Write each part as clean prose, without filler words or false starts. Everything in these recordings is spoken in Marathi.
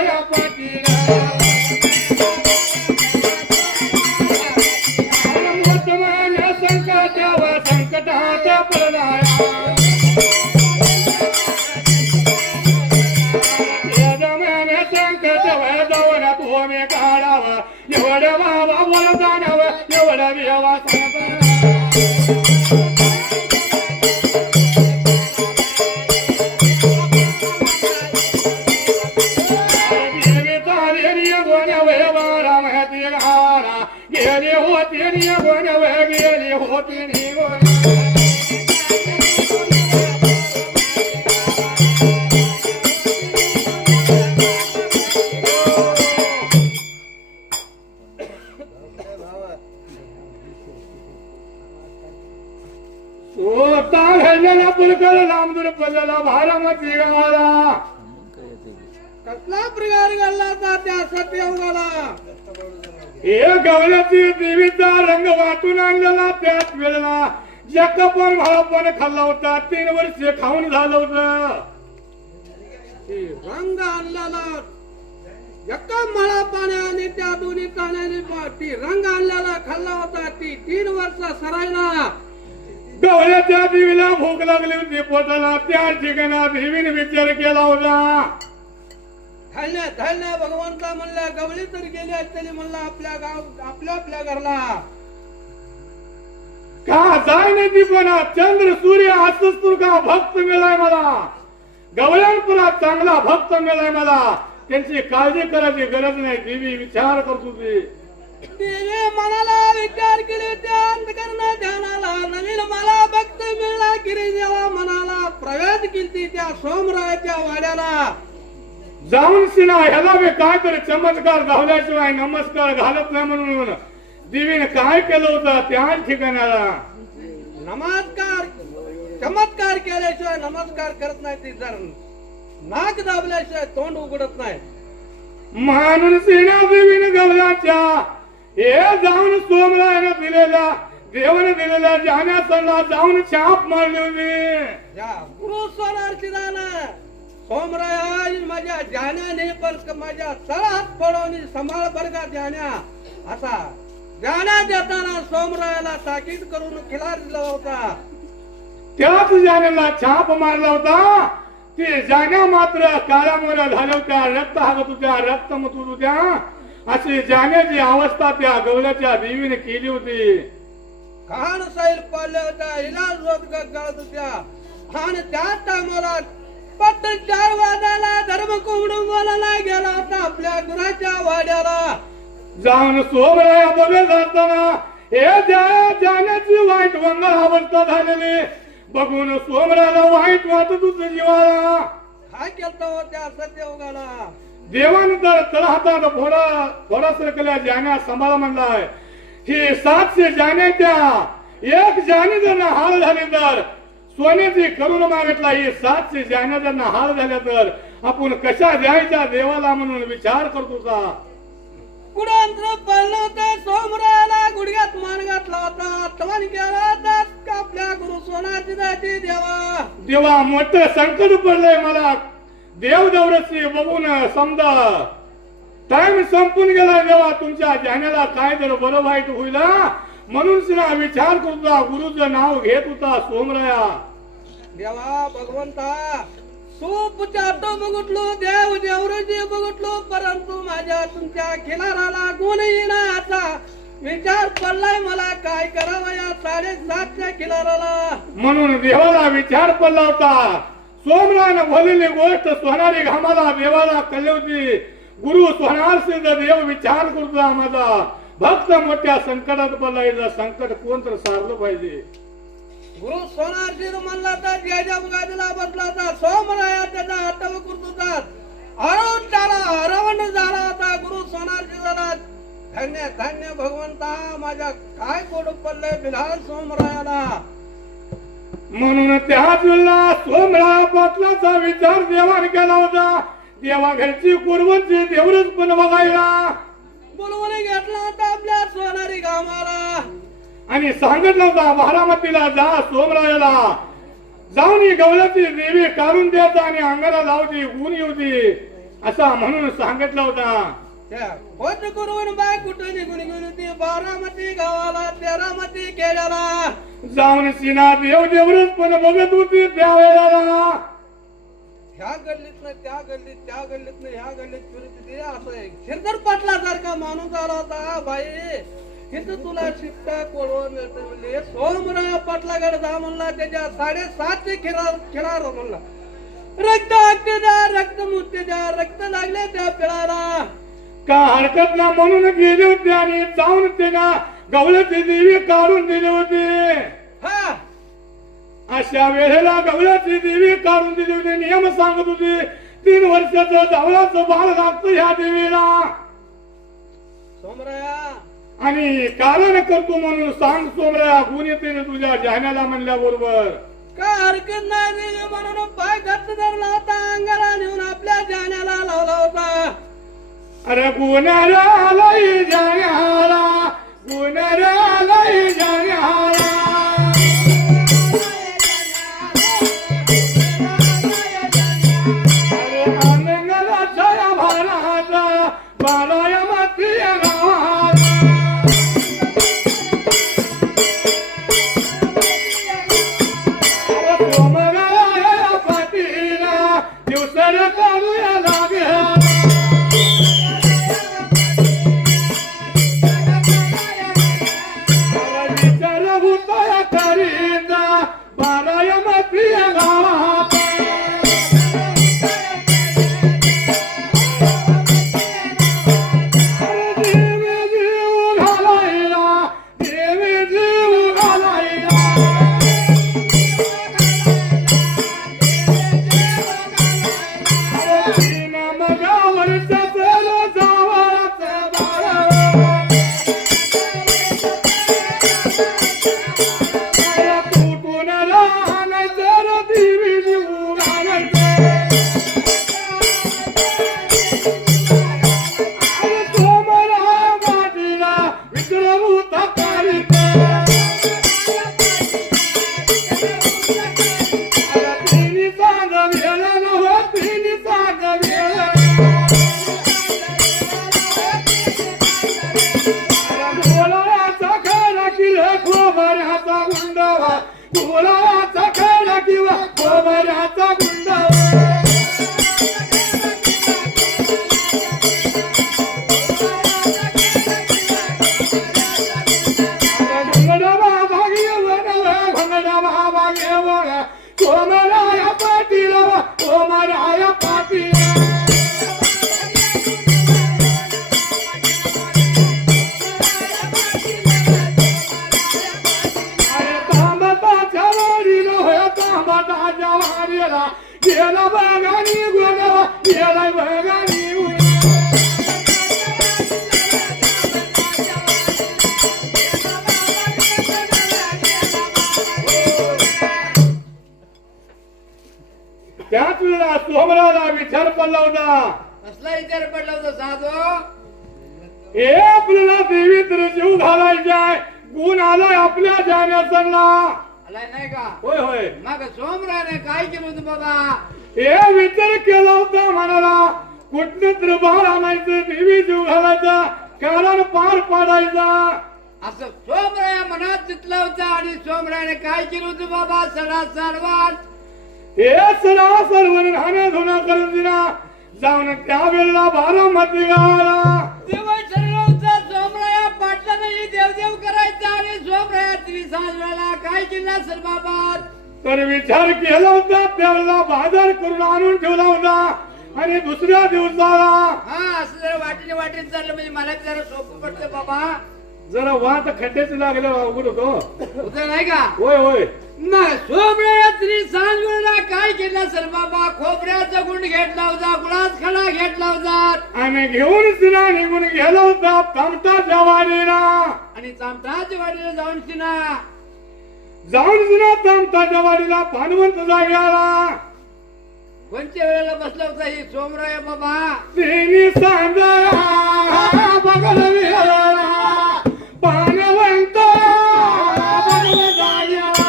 माया पाठी मोठमान संकटावर संकटात पडलाया यजमान संकटावर जाऊन तुम्ही काढावं एवढं बाबा बोल जाणावं एवढं देवा गेली होती निघून गेली होती निघून ताळ्याला पुलकल लांबून पडलेला भारामती गावाला कसला प्रकार घडला त्या सत्ययुगाला हे गवल्याची देवीचा रंग वाटून आणलेला त्याच वेळेला जग पण भाव पण खाल्ला होता 3 वर्ष खाऊन झालं होतं रंग आणलेला एका मळा पाण्याने त्या दोन्ही काण्याने ती रंग आणलेला खाल्ला होता ती 3 वर्ष सरायला गवल्याच्या देवीला भूक लागली होती पोटाला त्या ठिकाणी देवीने विचार केला होता धन्य धन्य भगवंता म्हणल्या गवळी तर गेली असते म्हणला आपल्या गाव आपल्या घरला का जाय नाही ती पण चंद्र सूर्य असंच तू का भक्त मिळाय मला गवळ्यांपुरा चांगला भक्त मिळाय मला त्यांची काळजी करायची गरज नाही देवी विचार करत होती देवी मनाला विचार केले त्या अंतकरण ध्यानाला नवीन मला भक्त मिळला गिरिदेवा मनाला प्रवेश केली त्या सोमरायाच्या वाड्याला जाऊन सिना ह्याला मी काय तरी चमत्कार धावल्याशिवाय नमस्कार घालत नाही म्हणून देवीने काय केलं होतं त्याच ठिकाणाला नमस्कार चमत्कार केल्याशिवाय नमस्कार करत नाही ती जर नाक दाबल्याशिवाय तोंड उघडत नाही म्हणून सिना देवीने गवल्याच्या हे जाऊन सोमरायाने दिलेल्या देवाने दिलेल्या जाण्यासला जाऊन छाप मारली होती गुरु सोनारची जाणं सोमराय माझ्या जाण्याने पण माझ्या सळात पडवणी सांभाळ बरगा जाण्या असा जाण्या देताना सोमरायाला ताकीद करून खिलार दिला होता त्याच जाण्याला छाप मारला होता ते जाण्या मात्र काळामुळे झाल्या होत्या रक्त हागत होत्या रक्त मथून होत्या अशी जाण्याची अवस्था त्या गवल्याच्या देवीने केली होती कहाण साईल पाडल्या होत्या इलाज रोज गळत होत्या आणि त्याच टायमाला पट्ट 4 वाजायला धर्म कोंबडून बोलायला गेला होता आपल्या गुराच्या वाड्याला जाऊन सोमराया बघत असताना हे जाण्याची वाईट मंगळ अवस्था झालेली बघून सोमरायाला वाईट वाटत होत जीवाला काय केलं होत्या सत्ययुगाला देवाने तर हातात थोडा सरकल्या जाण्या सांभाळा म्हणलाय ही 700 जाण्या त्या एक जाणी जर हाल झाली तर सोन्याची करून मागितला ही 700 जाण्या जर हाल झाल्या तर आपण कशा द्यायच्या देवाला म्हणून विचार करतो का पुढे अंतर पडलं होतं सोमरायाला गुडघ्यात मान घातला होता आत्मान केला होता आपल्या गुरु सोनाची जाती देवा देवा मोठं संकट पडलंय मला देव देवरची बघून समजा टाइम संपून गेला देवा तुमच्या जाण्याला काय तर बरं वाईट होईल म्हणून सिना विचार करतो गुरुचं नाव घेत होता सोमराया देवा भगवंता सूप चाटो बघितलो देव देवरजी बघितलो परंतु माझ्या तुमच्या खिलाराला गुण येणार असा विचार पडलाय मला काय करावं या 7.5च्या खिलाराला म्हणून देवाला विचार पडला होता सोमरायानं भरलेली गोष्ट सोनारी घामाला देवाला कळली होती गुरु सोनार सिंह देव विचार करतो माझा भक्त मोठ्या संकटात पडला संकट कोण तर सारलं पाहिजे गुरु सोनारजी म्हणला तर ज्याच्या गादीला बसला होता सोमराया त्याचा आठव करत होता अरवण झाला होता गुरु सोनारजी झाला धन्य धन्य भगवंता माझ्या काय कोड पडलंय बिलाल सोमरायाला म्हणून त्याच वेळेला सोमराया पाटलाचा विचार देवाने केला होता देवा घरची कुरवंची देवरच पण बघायला बोलवून घेतला होता आपल्या सोनारी गावाला आणि सांगितलं होता बारामतीला जा सोमरायाला जाऊन ही गवल्याची देवी काढून द्यायचा आणि अंगाला लावती ऊन येऊती असा म्हणून सांगितलं होता. त्या फोन करून बाय कुठं निघून गेली ती बारामती गावाला तेरामती केल्याला जाऊन सिना देव देवरच पण बघत होती त्या वेळेला. ह्या गल्लीत ना त्या गल्लीत त्या गल्लीत ना ह्या गल्लीत फिरत होती. असं आहे शिरदर पाटलासारखा माणूस आला होता. बाई इथं तुला शिफ्टा कोळवा मिळतं म्हणले. सोमराव पाटलाकडे जा म्हणला. त्याच्या 7.5चे खिरार म्हणला. रक्त अगदी द्या रक्त मुठ्ठी द्या रक्त लागले त्या पिळाला का हरकत ना म्हणून गेले होते आणि जाऊन त्यांना गवळ्याची देवी काढून दिली होती. हा अशा वेळेला गवळ्याची देवी काढून दिली होती. नियम सांगत होती 3 वर्षाचं जावळाचं बाळ लागतं ह्या देवीला. सोमराया आणि कारण करतो म्हणून सांग सोमराया. गुण येते ना तुझ्या जाण्याला म्हणल्याबरोबर. का हरकत नाही दिली म्हणून पाय घट्ट धरला होता. अंगाला नेऊन आपल्या जाण्याला लावला होता. अरे गुन्ह्याला जाण्याला गुन्ह्याला जाण्याला अरे अंगला छाया भाराचा बालाया माती सोमगाया पाटीला दिवसाला काढूया लागेल. गेला बघानी गोगावा गेला बघानी त्याच वेळेला सोमराला विचार पडला होता. कसला विचार पडला होता साधो. हे आपल्याला देवी तर जीव घालायचाय. गुण आलाय आपल्या जाण्याचा आलाय नाही का. होय होय. मग सोमराने काय केलं होतं बाबा. हे विचार केला होता म्हणाला कुठलं तर बाळ आणायचं देवी जीव घालायचा कारण पार पाडायचा असं सोमराया मनात चितलं होतं. आणि सोमराने काय केलं होतं बाबा. सडा सारवान हे सडा सर्व राहण्या धुणा करून दिला. जाऊन त्या वेळेला बारामती गावाला तेव्हा ठरलं होतं सोमराया पाटलाने देवदेव करायचा. आणि सोमराया तिने सांगला काय केला सर बाबा. तर विचार केला होता त्यावेळेला बाजार करून आणून ठेवला होता. आणि दुसऱ्या दिवसाला हा असं जरा वाटेने चाललं म्हणजे मला जरा सोपं पडतं बाबा. जरा वाट खड्ड्याच लागलं अवघड होतो होतं नाही का. होय होय. मग सोमराया तिने सांगला काय केलं सर बाबा. खोबऱ्याचा गुंड घेतला होता. गुळाच खडा घेतला होता. आणि घेऊन सिना निघून गेला होता तामटाच्या वाडीला. आणि तामटाच्या वाडीला जाऊन सिना तामटाच्या वाडीला पानवंत जाग्याला कोणत्या वेळेला बसला होता ही सोमराया बाबा. तिने सांगला बघल विहरला पानवंत बघल जाग्याला.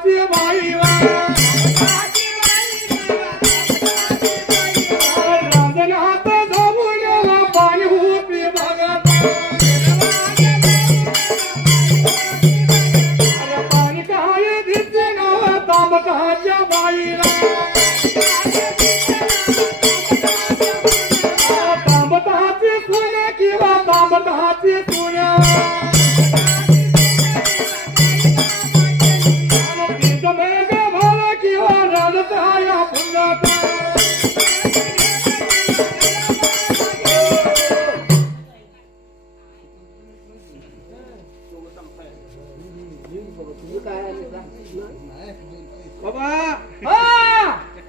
तांबटाची बाई रांजणात जाऊन पाणी होती भागात पाणी काय दिसते ना तांबटाच्या बाईला तांबटाची सोन्या किंवा तांबटाची सोन्या मेघ भाव किंवा राजता या फुलात बाबा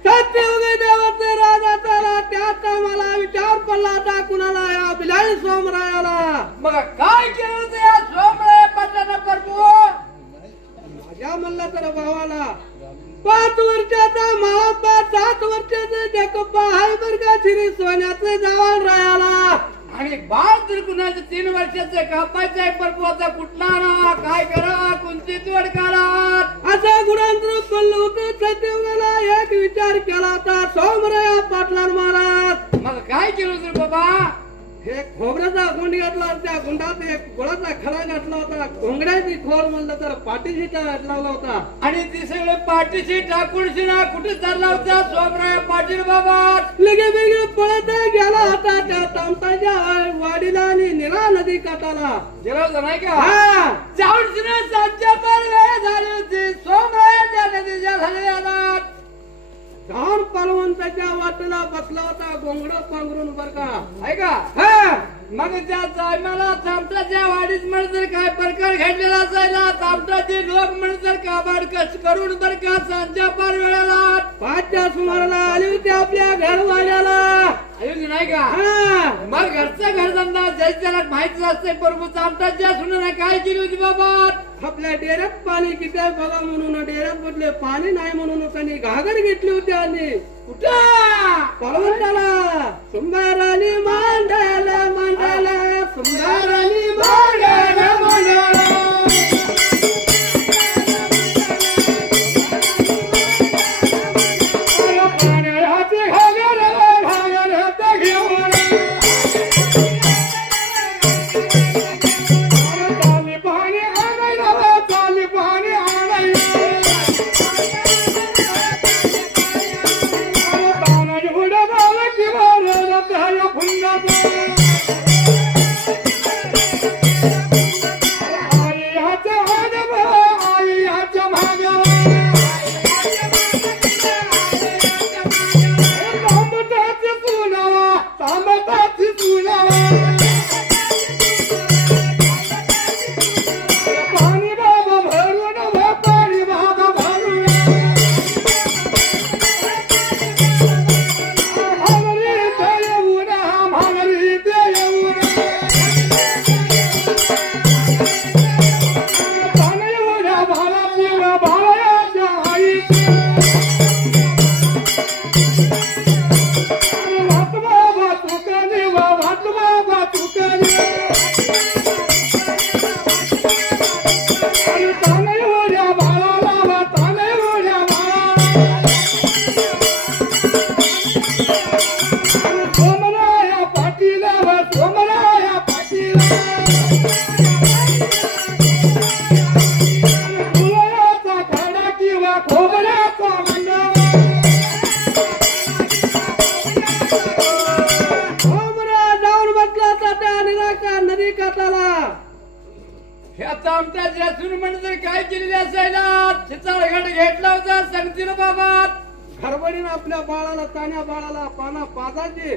सत्ययुगी देवाचे राजा त्याला त्यात मला विचार पडला होता कुणाला या बिलाळी सोमरायाला मग काय केलं ते या सोमराय पाटलानं प्रभू माझ्या म्हणला तर भावाला 5 वर्षाचा महाबा 7 वर्षाचे जगप्पा हाय बर का श्री सोन्याचे जवान रायाला आणि बाळ तर कुणाचं 3 वर्षाचं कापायचं प्रभू आता कुठला ना काय करा कोणती तोड करा असा गुणांतर पडलं होतं सत्ययुगाला एक विचार केला होता सोमराया पाटलान महाराज मग काय केलं तर बाबा हे खोबऱ्याचा गुंड घातला त्या गुंडात एक गुळाचा खडा घातला होता घोंगड्याची खोल म्हणलं तर पाठीशी लागला होता आणि ती सगळे पाठीशी टाकून शिना कुठे चालला होता सोमराय पाटील बाबा लगे वेगळे पळत गेला होता त्या तामताच्या वाडीला आणि निरा नदी काठाला जेराव नाही का हा जाऊन शिना सांच्या पर वेळ झाली होती सोमराय त्या नदीच्या झाले धार पालवंताच्या वाटेला बसला होता घोंगड पांघरून बर का आहे का हा मग त्या मला तामटाच्या वाडीत म्हणतर काय प्रकार घडलेला असायला तामटाचे लोक म्हणतर काबाड कस करून बर का सांच्या पार वेळेला 5च्या सुमाराला आली होती आपल्या घरवाल्याला आयुष नाही का हा मग घरचा घरधंदा ज्याची त्याला माहितीच असते प्रभू तामटाच्या सुनाने काय केली होती बाबा आपल्या डेऱ्यात पाणी किती आहे बघा म्हणून डेऱ्यात म्हटले पाणी नाही म्हणून त्यांनी घागर घेतली होती आणि कुठं पळवंताला सुंदरानी मांडायला मांडायला सुंदरानी मांडायला मांडायला पाण्याचे घागर घागर घेऊन चाली पाणी आणायला चाली पाणी आणायला ताना एवढं झालं किंवा रडत या फुलात आई ह्याच्या आजोबा आई ह्याच्या भागावर तांबटाची सुनावा तांबटाची सुनावा पाणी बाबा भरून पाणी बाबा भरून भांगरी ते येऊन भांगरी ते येऊन ताना एवढ्या भालाची भालाच्या आईची भात बाबा तुकली भात बाबा तुकली आणि ताना एवढ्या भालाला ताना एवढ्या भालाला आणि सोमराया पाटीला सोमराया पाटीला फुलाचा खडा किंवा खोबऱ्याचा मंडळ सोमरा जाऊन बसला होता त्या निराका नदी काठाला ह्या तामटाच्या सुन म्हणतर काय केलेली असायला चिचाळगड घेतला होता सांगतील बाबा घरभरीनं आपल्या बाळाला तान्या बाळाला पाना पाजायची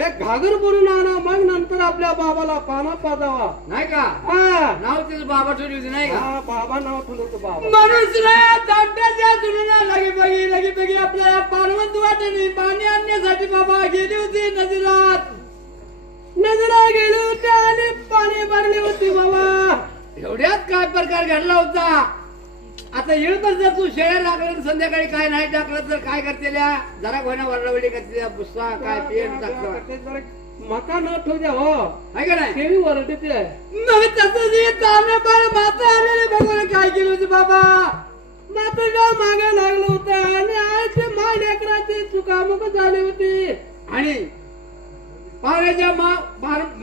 एक घागर भरून आणा मग नंतर आपल्या बाबाला पाना पाजावा नाही का हा नाव तिचं बाबा ठेवली होती नाही का हा, बाबा नाव ठेवलं होतं बाबा मनुष्य तामटाच्या सुनेला लगी बगी आपल्याला पानवंत वाटेली पाणी आणण्यासाठी बाबा गेली होती नदीला नदीला गेली होती आणि पाणी भरली होती बाबा एवढ्यात काय प्रकार घडला होता आता येळभर जर तू शेळ्या लागलं संध्याकाळी काय नाही टाकलं तर काय करतेल्या जरा घोण्या वरवडी करते पुस्ता काय पेट टाकलं मका न ठेवू द्या हो आहे का नाही केळी वरडते मग तसं जे तांबे बाळ माता आलेले बघून काय केलं होतं बाबा मातेच्या मागे लागलं होतं आणि आईची माय लेकराची चुकामुक झाली होती. आणि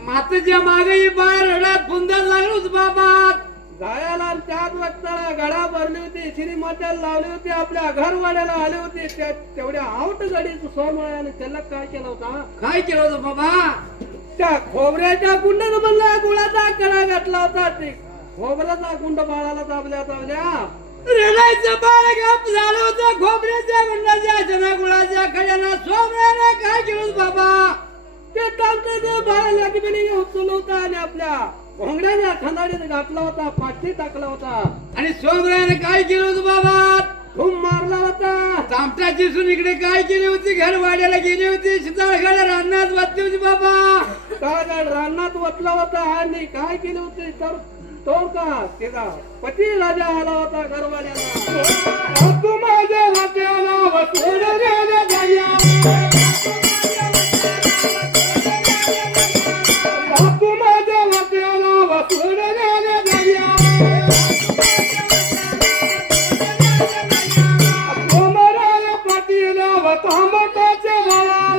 मातेच्या मागे बाळ रडत फुंदर लागलोच बाबा. जायला त्याच वाजता गडा भरली होती, श्रीमत्याला लावली होती, आपल्या घरवाड्याला आली होती. तेवढ्या आउट गाडीच सोमळ्याने त्याला काय केलं होता? काय केलं होतं बाबा? त्या खोबऱ्याच्या गुंडानं म्हणला गुळाचा कडा घातला होता. ते खोबऱ्याचा गुंड बाळाला दाबल्या रडायचं बाळ गप झालं होतं. खोबऱ्याच्या गुंडाच्या जना गुळाच्या कड्यानं सोमळ्याने काय केलं बाबा? ते टाकतं बाळाला उचललं होता आणि आपल्या घोंगड्याच्या खंदाडीत घातला होता, पाठी टाकला होता. आणि सोमळ्याने काय केलं होतं बाबा? खूप मारला होता. चामटाची सून इकडे काय केली होती? घर वाड्याला गेली होती, शिताळगड रानात वाचली होती बाबा. काय रानात वतला होता आणि काय केली होती? तर तो का त्याचा पती राजा आला होता घरवाल्याला. तू माझ्या वाट्याला वसवून गेल्या दर्या. तू माझ्या वाट्याला वसवून गेल्या दर्या. सोमराया पाटीला व तांबटाच्या बाळाला.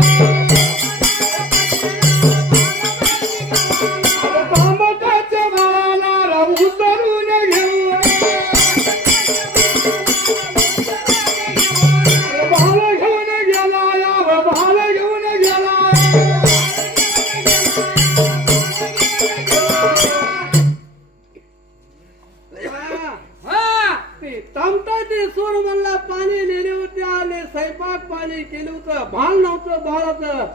तांबटाच्या बाळाला राहू तरुण घेऊ. भाल घेऊन गेला या भाल घेऊन गेला. तामटाची सूर म्हणला पाणी नेले होते आणि स्वयंपाक पाणी केलं होतं. भाल नव्हतं बाळाचं.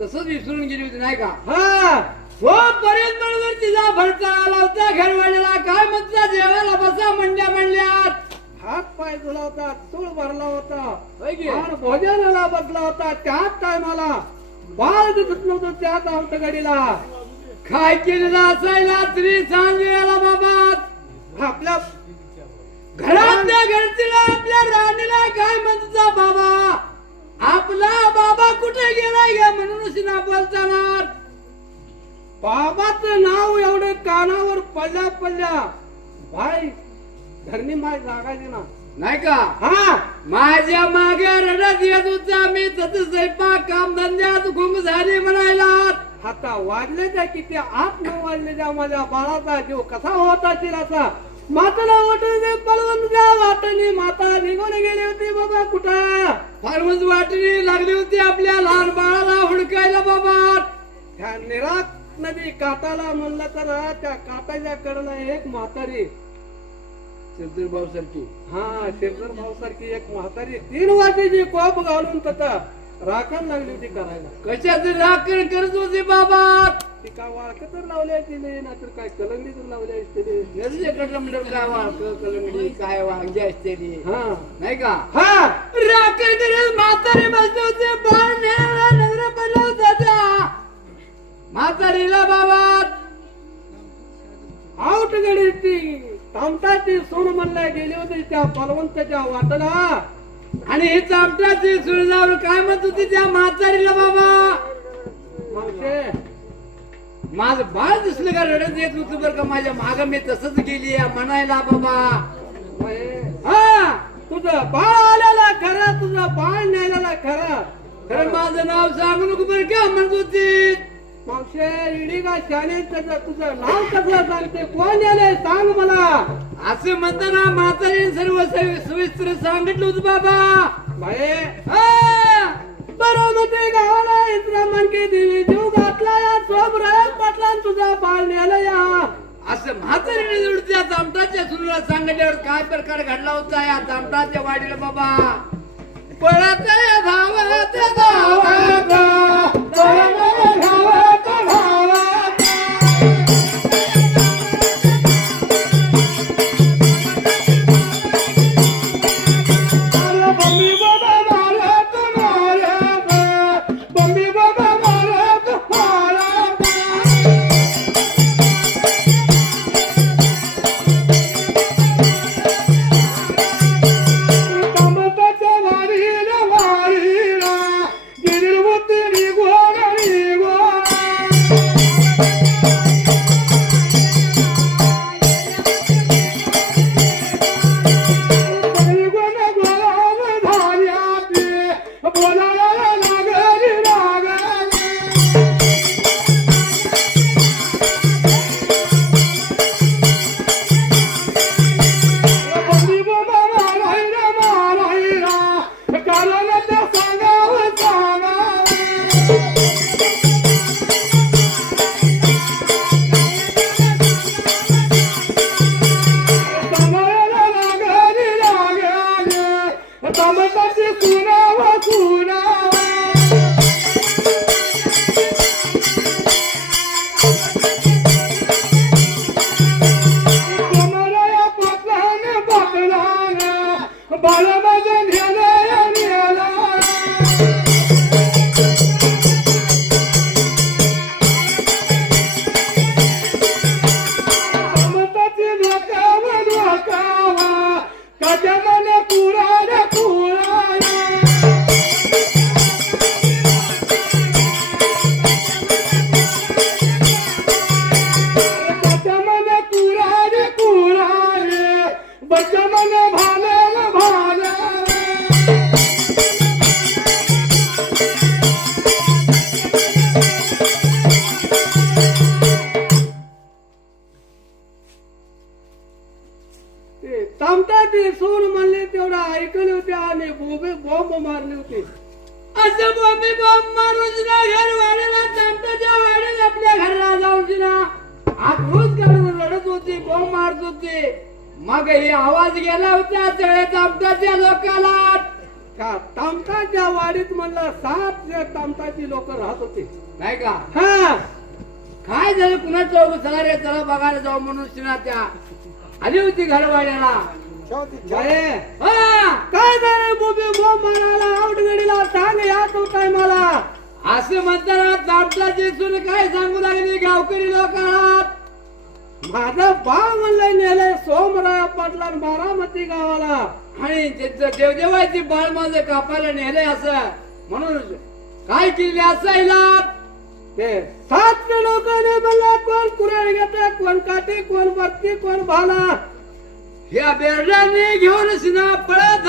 तसंच विसरून गेली होती नाही का? हा हो पर्यंत बरोबर तिचा भरता आला होता घरवाल्याला. काय म्हणता जेवायला बसा म्हणल्यात. हात पाय धुला होता, चूळ भरला होता होय की? आणि भोजनाला बसला होता. त्याच टायमाला बाळ दिसत नव्हतं त्याच आवटगाडीला. काय केलेलं असायला तरी सांगेला बाबा. आपल्या घरातल्या घरचीला आपल्या राणीला काय म्हणता बाबा? आपला बाबा कुठे गेलाय का म्हणून ना बोलताना बाबाचं नाव एवढं कानावर पडल्या भाई घरनी माय जागायची ना नाही का? हा माझ्या मागे रडत येत होता मी. तसं स्वयंपाक काम धंद्यात गुंग झाली म्हणायला. आता वाजले त्या किती 8-9 वाजले त्या माझ्या बाळाचा जीव कसा होता चिराचा. माताला वाटणी पळवून द्या वाटणी. माता निघून गेली होती बाबा कुठं. फारमच वाटणी लागली होती आपल्या लहान बाळाला हुडकायला बाबा. त्या निराक नदी काटाला म्हणलं तर त्या काटाच्या कडला एक म्हातारी भाऊ सारखी. हा शेरदर भाऊ सारखी एक म्हातारी 3 वाजेची कोप घालून तथा राखण लागली होती करायला. कशाचं राखण करत होती बाबा? ती काय वाळक तर लावली असते नाहीतर काय कलंगडी तर लावली असते. नसल्याकडलं म्हणलं काय वाळक कलंगडी काय वांगी असते हा नाही का? हा राखण करत म्हातारी बसले होते. बाळ नेला नजर पडला होता म्हातारीला बाबा. आउट गडी ती तामटाची सून म्हणल्या गेली होती त्या बलवंताच्या वाटला. आणि ही चामटाची सुरजावर काय म्हणत होती त्या म्हातारीला बाबा? मावशे माझं बाळ दिसलं का रडत येत होतं बरं का माझ्या माग. मी तसंच गेली म्हणायला बाबा. हा तुझं बाळ आलेला खरा, तुझं बाळ न्यायला खरा. खरं माझं नाव सांगू नको बरं का म्हणत होती. मावशे इडी का शाने तुझं नाव कसं सांगते? कोण आले सांग मला. असं म्हणताना म्हातारीने सर्व सविस्तर सांगितलं होतं बाबा. बाये हा बारामती गावाला इतरा मनकी देवी जीव घातला या सोमराज पाटला तुझा बाळ नेला या. असं म्हातारीने जोड त्या चामटाच्या सुरूला सांगितल्यावर काय प्रकार घडला होता या चामटाच्या वाडीला बाबा. पळत धावत धावत धावत धावत बम्बी बाबा मारत मारत. बम्बी बाबा मारत मारत. तांबटाच्या वारीला वारी. होती. असं बॉम्बे बॉम्ब माणूस ना घर वाढीला तामटाच्या वाडीत आपल्या घरला जाऊन ना आक्रोश काढून रडत होती, बॉम्ब मारत होती. मग हे आवाज गेला होता सगळ्या तामटाच्या लोकाला. का तामटाच्या वाडीत म्हणलं 7 तामटाची लोक राहत होते. नाही का? हा काय झालं कुणा चौक चला रे चला बघायला जाऊ म्हणून शिना त्या आली होती घरवाड्याला. बाये, हा काय झालं बोबे बॉम्ब मारायला आवडगडीला सांग यात होताय मला. असं म्हणताना तामटाची सून काय सांगू लागली गावकरी लोकांना. माझा बाळ म्हणलंय नेलंय सोमराया पाटला बारामती गावाला. आणि देवदेवाची बाळ माझं कापायला नेलंय असं म्हणून काय केले असायला. ते 7 लोकांनी म्हणलं कोण कुऱ्हाड घेत, कोण काठी, कोण बत्ती, कोण भाला. ह्या बेरडाने घेऊन सिना पळत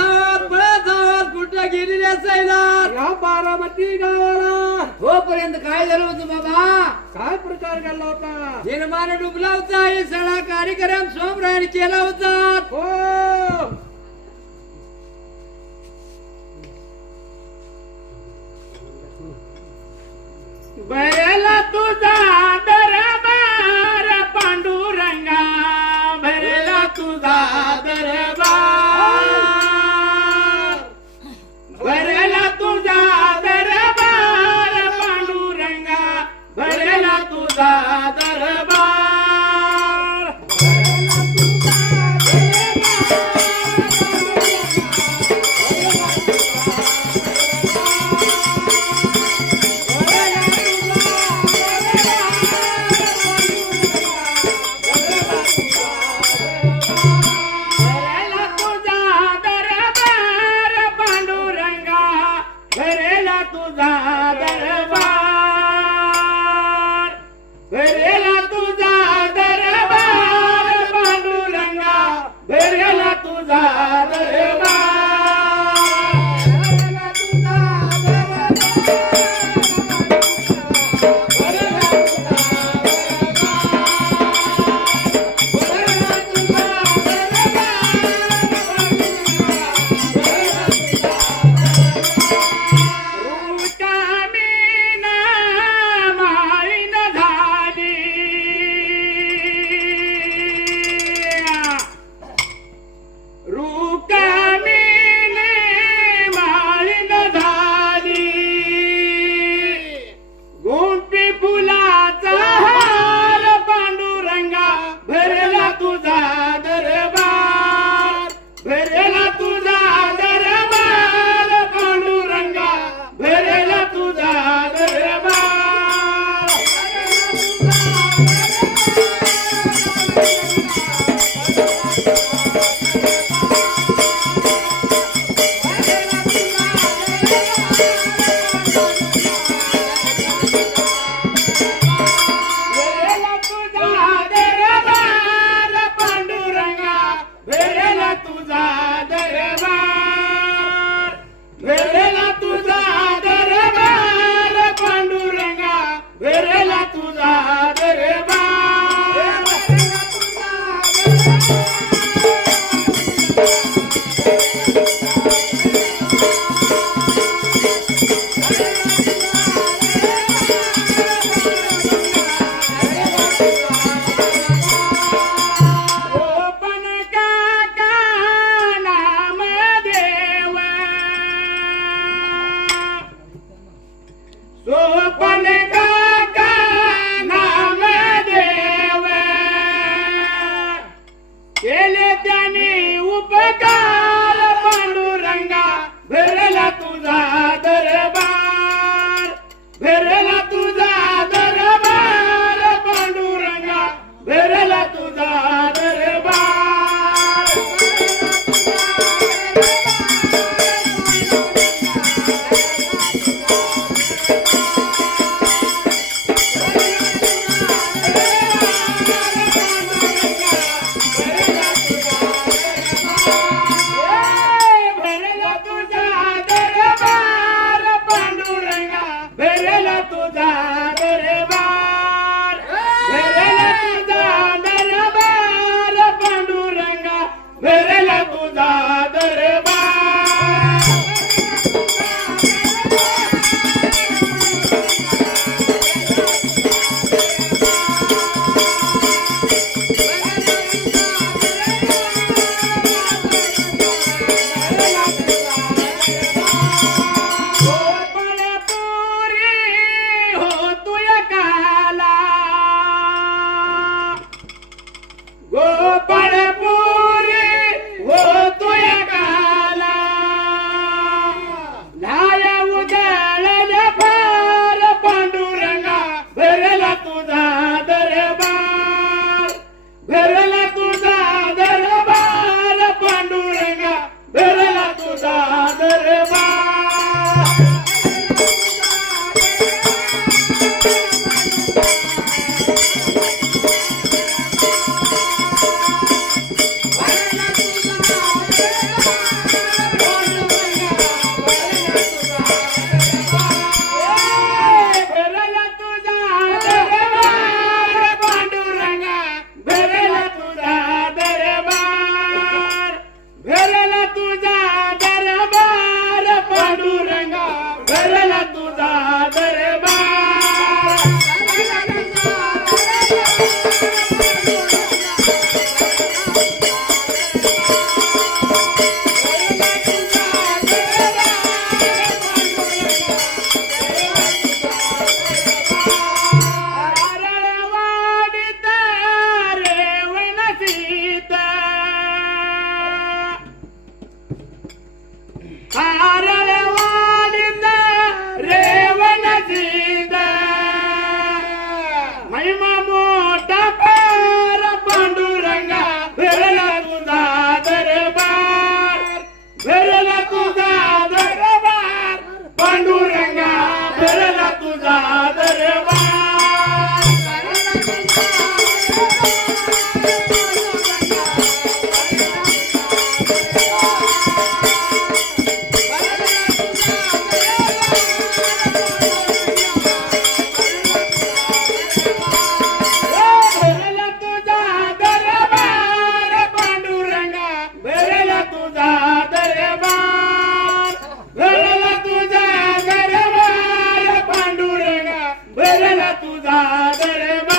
धावत कुठं गेलेले असायला. या बारामती गावाला तोपर्यंत काय झालं होतं बाबा. काय प्रकार घडला होता. निर्माण डुबला होता. हे सगळा कार्यक्रम सोमरायाने केला होता. हो भरला तुझा दरबार पांडुरंगा, भरला तुझा दरबार, भरला तुझा दरबार पांडुरंगा, भरला तुझा दरबार. भरला तुझा दरबार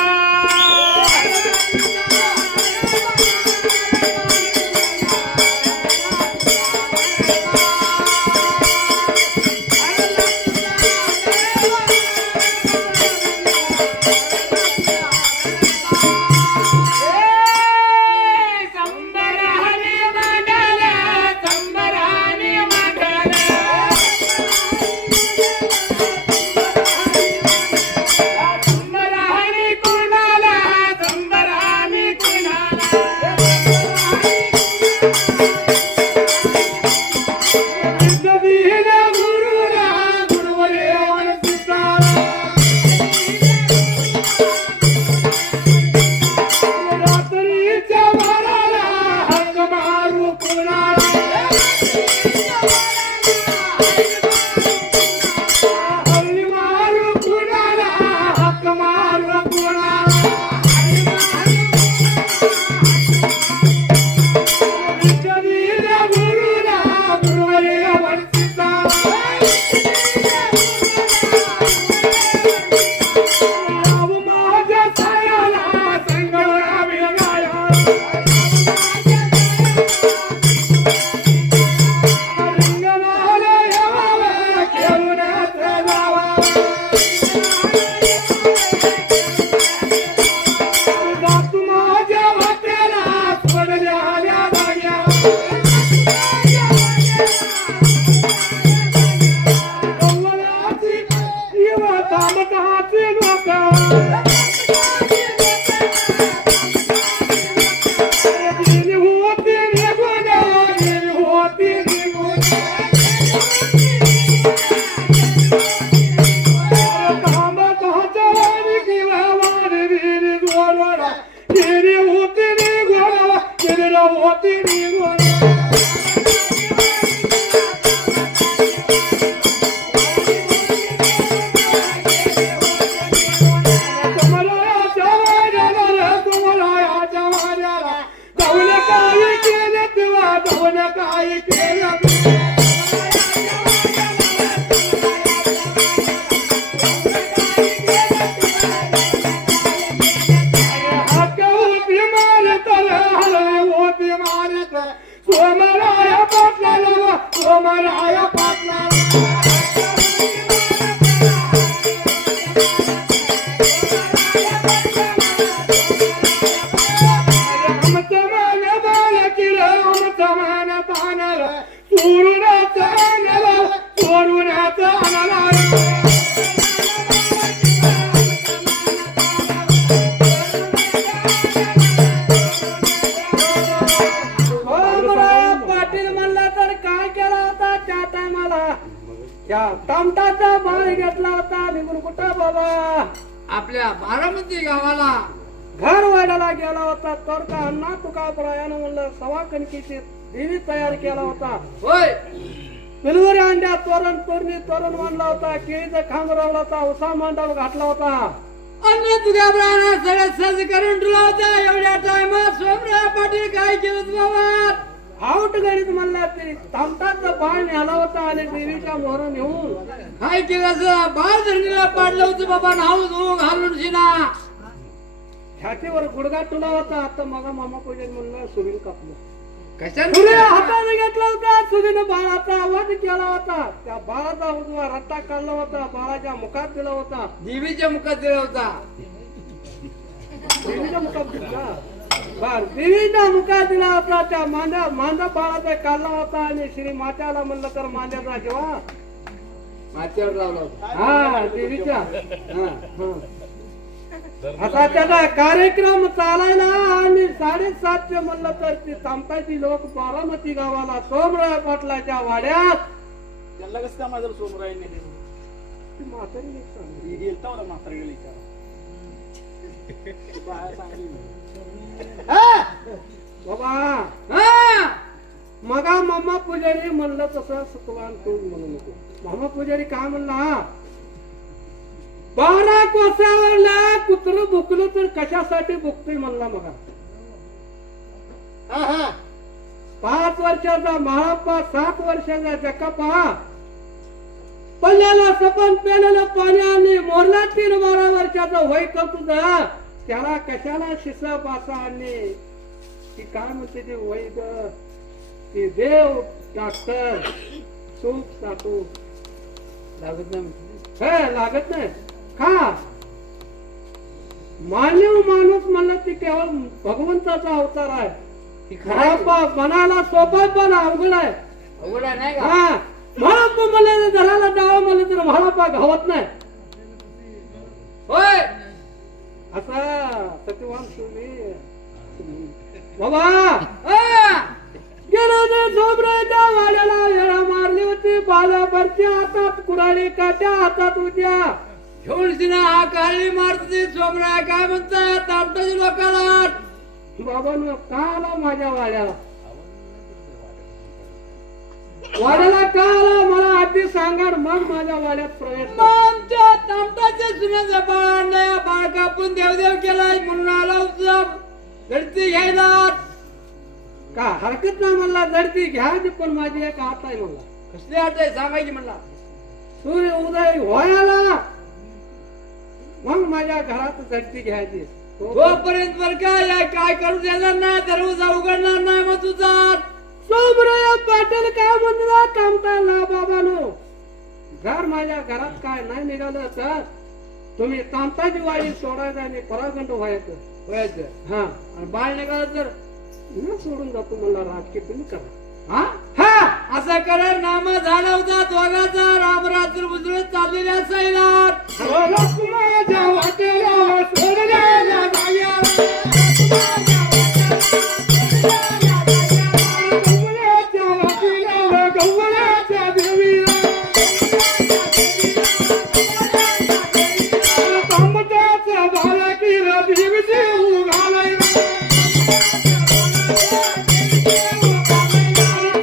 टमटाचा बाळ घेतला होता निघून कुठं बाबा आपल्या बारामती गावाला घर वाढायला गेला होता तर का अण्णा तुका प्रयाण म्हणलं सवा कणकीची देवी तयार केला होता होय पिलवरी अंड्या तोरण तोरणी तोरण मांडला होता केळीचा खांब रावला होता उसा मांडव घातला होता अन्न तुझ्या प्राणा सगळं सज करून ठेवला होता एवढ्या टायमात सोमराव पाटील काय केलं बाबा आउट गणित म्हणला तरी टमटाचा बाळ न्याला होता आणि देवीच्या मोहर नेऊन काय केलं असं बाळ धरणीला पाडलं होतं बाबा नाव धुवून घालून शिना छातीवर गुडघा तुला होता आता मग मामा पूजन म्हणलं सुरील कापलं कशाने सुरी हाताने घेतला होता सुरीनं बाळाचा आवाज केला होता त्या बाळाचा उजवा रट्टा काढला होता बाळाच्या मुखात दिला होता देवीच्या मुखात दिला होता देवीच्या मुखात दिला बर देवीच्या मुखात दिला होता त्या मांजा बाळाचा काढला होता आणि श्री मात्याला म्हणलं तर मांद्याचा जेव्हा माथ्यावर लावला होता हा देवीच्या आता त्याचा कार्यक्रम चालायला आणि 7:30 म्हणलं तर ती थांबायची लोक बारामती गावाला सोमराव पाटलाच्या वाड्यात त्यांना कसं काय माझं सोमराय नाही ती म्हातारी एक सांगली. गेलता होता म्हातारीला विचार बाहेर सांगली बाबा हा मगा मामा पुजारी म्हणलं तसं सुतवान तू म्हणू नको मामा पुजारी काय म्हणला 12 कोसावरला कुत्र भुकलं तर कशासाठी भुकतोय म्हणला मगा 5 वर्षाचा महाप्पा 7 वर्षाचा जकापा पल्ल्याला सपन पेलेलं पाणी आणि मोरला 3-12 वर्षाचा वय करतो त्याला कशाला शिसा पासा आणि ती काय म्हणते ते वैद ते देव डॉक्टर सूप सातू लागत नाही म्हणते. हे लागत नाही का मानव माणूस म्हणलं ती केवळ भगवंताचा अवतार आहे. खरा मनाला सोपा पण अवघड आहे. अवघड आहे नाही का? हा म्हणून मला घराला जावं म्हणलं तर मला पा घावत नाही. होय असा सत्यवान तुम्ही बाबा गेल्या झोपऱ्याच्या वाड्याला येळा मारली होती. बाल्यावरच्या हातात कुऱ्हाडी काट्या हातात उद्या घेऊन सिना हा काळी मारती सोमरा काय म्हणतात आमच्या लोकांना बाबांनो का आला माझ्या वाड्याला का आला मला आधी सांगा मग माझ्या वाड्यात प्रवेश कर. आमच्या तामटाच्या सुनेचा बाळ बाळ कापून देवदेव केलाय म्हणून आला होता धरती घ्यायला. का हरकत नाही म्हणला धरती घ्यायची पण माझी एक हात आहे म्हणला. कसली आठ आहे सांगायची म्हणला. सूर्य उदय व्हायला मग माझ्या घरात धरती घ्यायची. तोपर्यंत बर काय करू देणार नाही दरवाजा उघडणार नाही मग तुझा सोमराया पाटील काय म्हणला कामताला बाबानो जर माझ्या घरात काय नाही निघालं तर तुम्ही तांताची वाडी सोडायचं आणि परागंड व्हायचं. हा आणि बाळ निघालं तर न सोडून जातो मला राजकीय तुम्ही करा. हा हा असं कर नामा झाला होता दोघाचा राम रात्र उजळत चाललेल्या सैलात माझ्या वाटेला सोडलेल्या जाग्याला गव्हाच्या देवीला तांबटाचा बालकीला देवीची उघालायला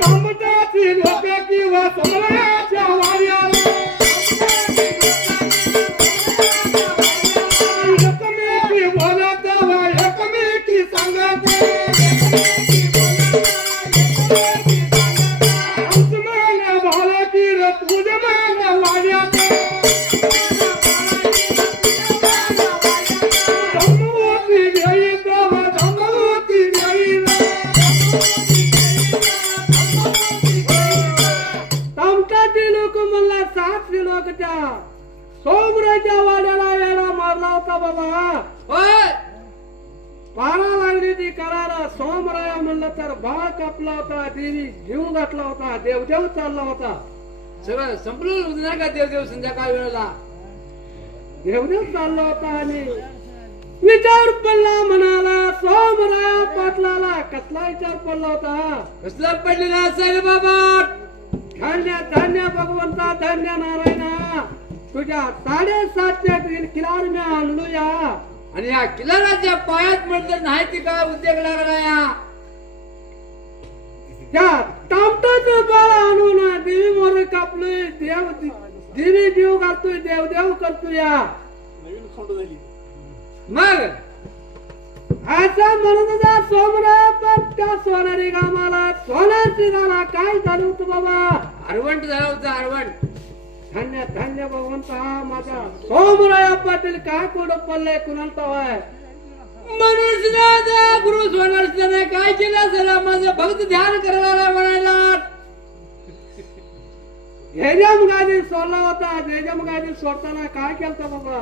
तांबटाची लोक किंवा सोमराच्या वाड्याला एकमेकी बोलत एकमेकी सांगत सोमराच्या वाड्याला यायला मारला होता बाबा. होय पारा लागली ती करायला. सोमराया म्हणलं तर बाळ कापला होता. देवी जीव घातला होता. देवदेव चालला होता. सगळं संपलं होतं नाही का देवदेव संध्याकाळ वेळेला देवदेव चालला होता आणि विचार पडला म्हणाला सोमराया पाटलाला. कसला विचार पडला होता. कसला पडलेला असेल बाबा. धान्य धान्य भगवंता धान्य नारायणा तुझ्या 7.5 किलार मी आणलो या. आणि या किल्लाच्या पायात म्हणलं नाही ती काय उद्योग लागला या. त्या तामटाचं बाळ आणून देवी मोर कापलोय. देवी जीव घालतोय. देवदेव करतोय या. नवीन खोंड झाली. मग असं म्हणत होता सोमराया. पण त्या सोनारी गावाला सोनारची गाला काय झालं होतं बाबा. आरवंट झाला होता आरवंट. धन्य धन्य भगवंत हा माझा सोमराया पाटील काय कोड पडलंय कुणाला तवाय. मनुष्याचा गुरु सोनारच्याने काय केलं असेल माझं भक्त ध्यान करायला म्हणायला. झेजम गादी सोडला होता. झेजम गादी सोडताना काय केलं बाबा.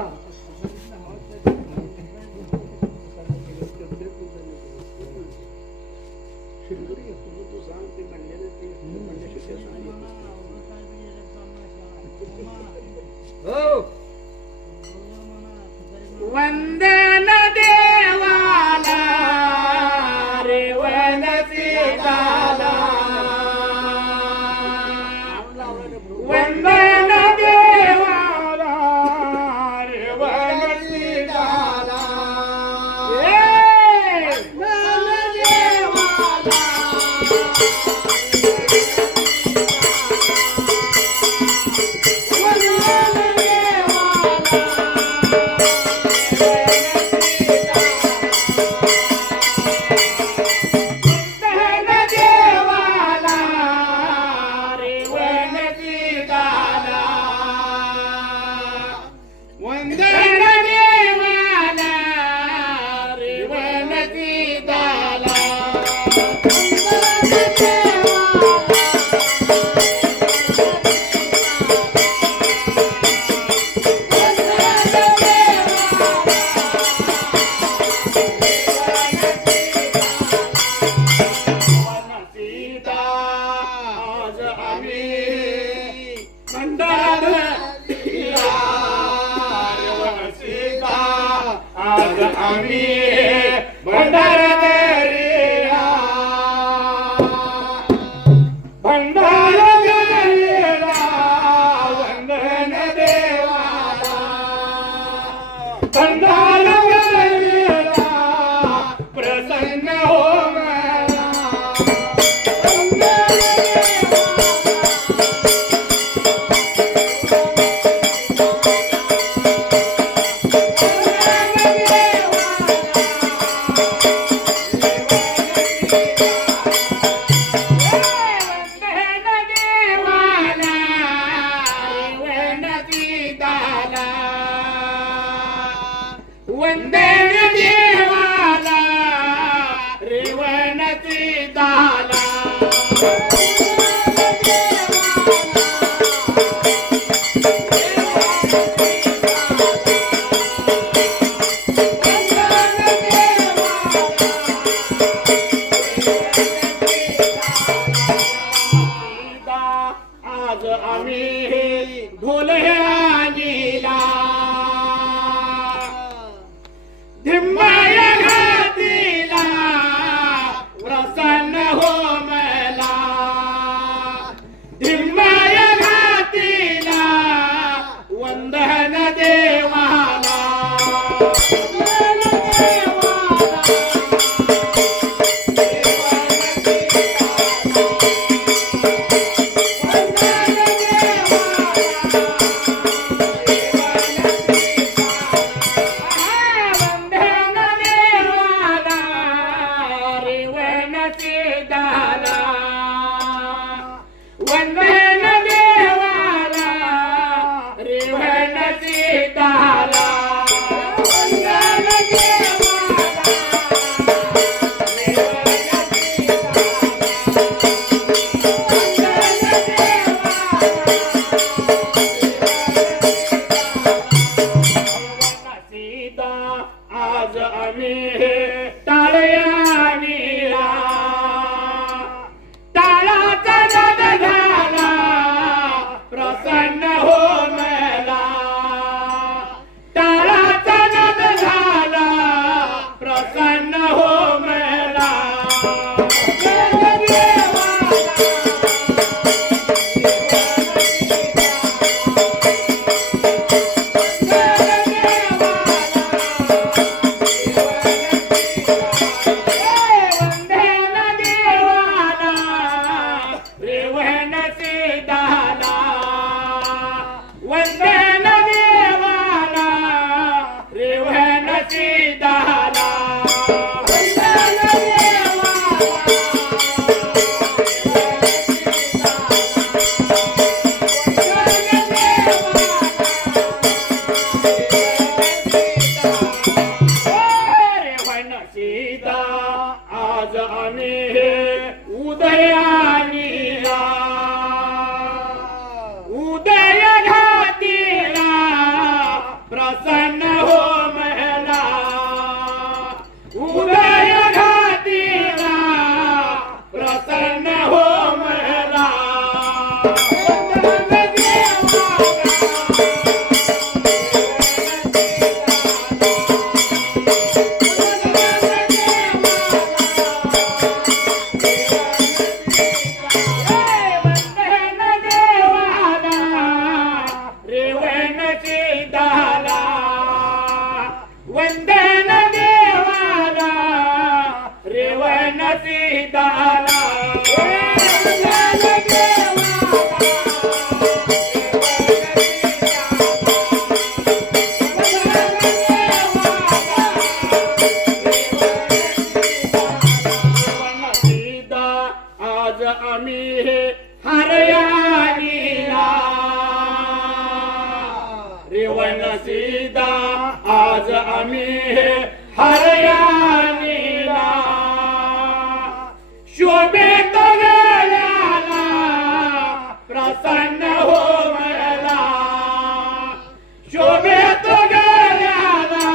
हो वंदन देवाला रे वनसीताला वंदन देवाला रे वनसीताला वंदन देवाला आज आम्ही भंडारा देऊया भंडारा देऊया वंदन देवाला भंडारा देऊया प्रसन्न हो मला वंदन देवाला रेवणती दाला आज आम्ही ढोलह्यानीला धिम्माय घातीला प्रसन्न हो मला धिम्माय घातीला वंदन देवाला वंदन देवाला रेवणती दाला वंदन सीता आज आम्ही टाळ्यानीला टाळाचा नाद झाला प्रसन्न हो मला टाळाचा नाद झाला प्रसन्न हो मला वंदन देवाला रेवणती दाला वंदन रेवणसीता आज आम्ही उदयानीला उदय घातीला प्रसन्न हो मला उदय घातीला प्रसन्न हो मला वंदन देवाला रेवणती दाला सीता आज आम्ही हरयानीला रेवण सीता आज आम्ही हरयानीला शोभे तो गळ्याला प्रसन्न हो मला शोभे तो गळ्याला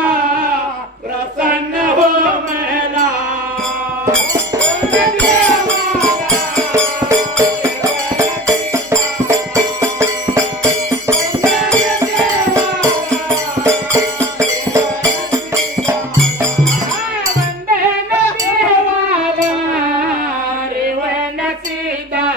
प्रसन्न हो मला सीधा